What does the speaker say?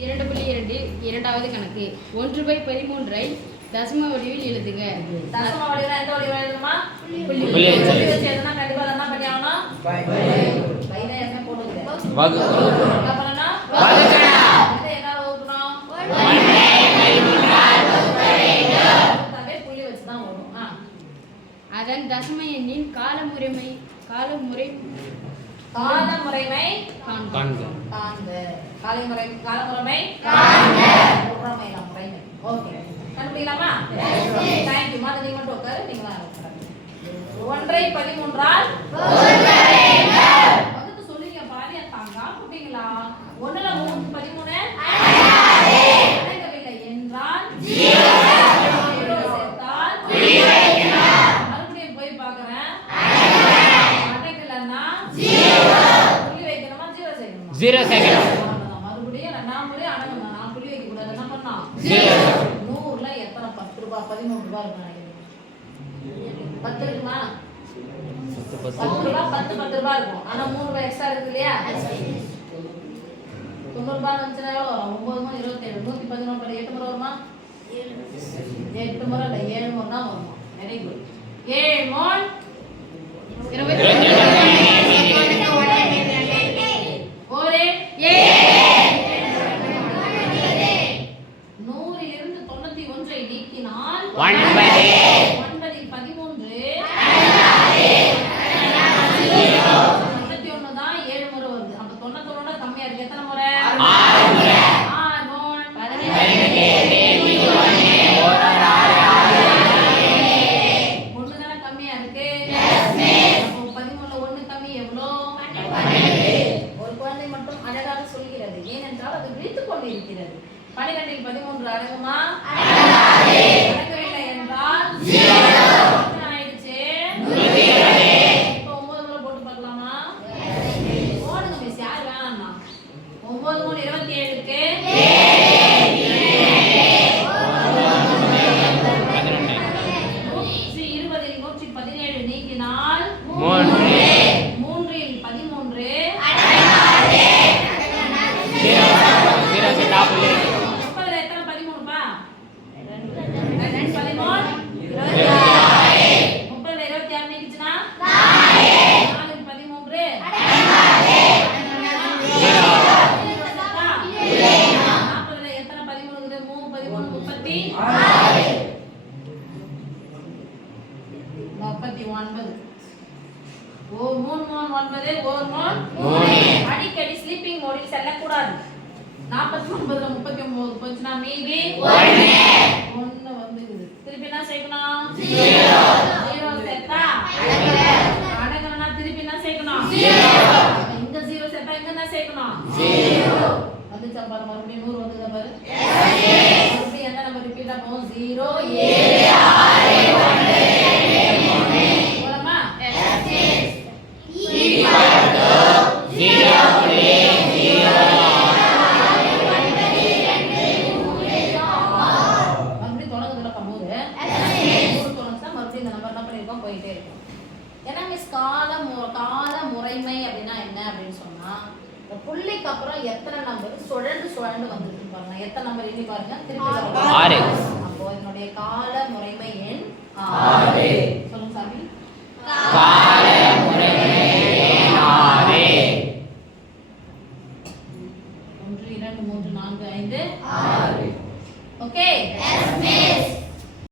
2.2 இரண்டாவது கணக்கு 1/13 தசம வடிவில் எழுதுக. தசம வடிவில் எந்த வடிவில் எழுதணுமா? புள்ளி வச்சு எழுதுனா கண்டிப்பா என்ன பண்ணி ஆகணும்? பைல என்ன போடுங்க? என்ன பண்ணனும்? இதை என்ன வகுக்கணும்? புள்ளி வச்சு தான் வரும். அதன் தசம எண்ணின் காலமுறைமை காலமுறைமை காண்க. ஓகே கண்டுபிடிக்கலாமா? தேங்க் யூ மா. நீங்க மட்டும் உட்காரு. நீங்க வா. 1/13 வந்து சொல்லுங்க பாதி தாங்க அப்படிங்களா? 1ல 3 13 அடங்கவில்லை என்றால் 0 சேர்த்தால் மறுபடியும் போய் பார்க்கறேன். அடங்கலன்னா 0 புள்ளி வைக்கணுமா 0 சேர்க்கணுமா? 0 சேர்க்கணும். மறுபடியும் ரெண்டாம் முறை அடங்கணும். நான் புள்ளி வைக்க கூடாது. என்ன பண்ணனும்? 100ல எத்தனை 10 ரூபாய் 13 ரூபாய் இருக்கும் நினைக்கிறீங்க? 10 இருக்குமா? 10 ரூபாய் இருக்கும். ஆனா 3 ரூபாய் எக்ஸ்ட்ரா இருக்கு இல்லையா? 90 ரூபாய் வந்துச்சுனா எவ்வளவு வரும்? 9 3 27 111 படி 8 முறை வருமா? 8 முறை இல்ல 7 முறை தான் வரும். Very good. 7 3 22 ஒரு 100லிருந்து 91 ஐ நீக்கினால் 9 13 91 தான் 7 முறை வருது. அப்ப 91 கம்மியா இருக்கு. எத்தனை முறை? 6 முறை. 1 தான கம்மியா இருக்கு. அப்போ 13ல 1 கம்மி எவ்வளோ? 12. ஒரு குழந்தை மட்டும் அழகாக சொல்கிறது. ஏனென்றால் அது விழித்துக் கொண்டு இருக்கிறது. 12ல் 13 அடங்குமா? அடங்கவில்லை என்றால் 0 ஆயிடுச்சு. இப்போ 9 முறை போட்டு பார்க்கலாமா? போடுங்க மிஸ். யார் வேணாம்னா 9 3 27க்கு 120ல் 117 நீக்கினால் 3ல் 13 30ல எத்தனை 13பா? 2 13 30ல 26 நீக்கிச்சுனா 4ல் 13 40ல எத்தனை 13 இருக்குது? 3 13 39. ஓ 3 3 9 1 3 அடிக்கடி ஸ்லீப்பிங் மோடில் செல்லக்கூடாது. 49ல 39 போச்சுனா மீதி 1 வந்துக்குது. திருப்பி என்ன சேர்க்கணும்? 0 சேர்த்தா அடங்கலனா திருப்பி என்ன சேர்க்கணும்? 0. இங்க 0 சேர்த்தா இங்க என்ன சேர்க்கணும்? 0 வந்துச்சா பாரு. மறுபடியும் 100 வந்துதா பாரு. மறுபடியும் என்ன நம்பர் ரிப்பீட் ஆகும்? 0 7 6 1 போலாமா? காலமுறைமை அப்படின்னா என்ன அப்படின்னு சொன்னா புள்ளிக்கு அப்புறம் எத்தனை நம்பர் சுழண்டு வந்துருக்கு பாருங்க. எத்தனை நம்பர் எண்ணி பாருங்க. திருப்பி 6. அப்போ இதனுடைய காலமுறைமை எண் 6. சொல்லுங்க சாமி. காலமுறைமை எண் 6. 1 2 3 4 5 6.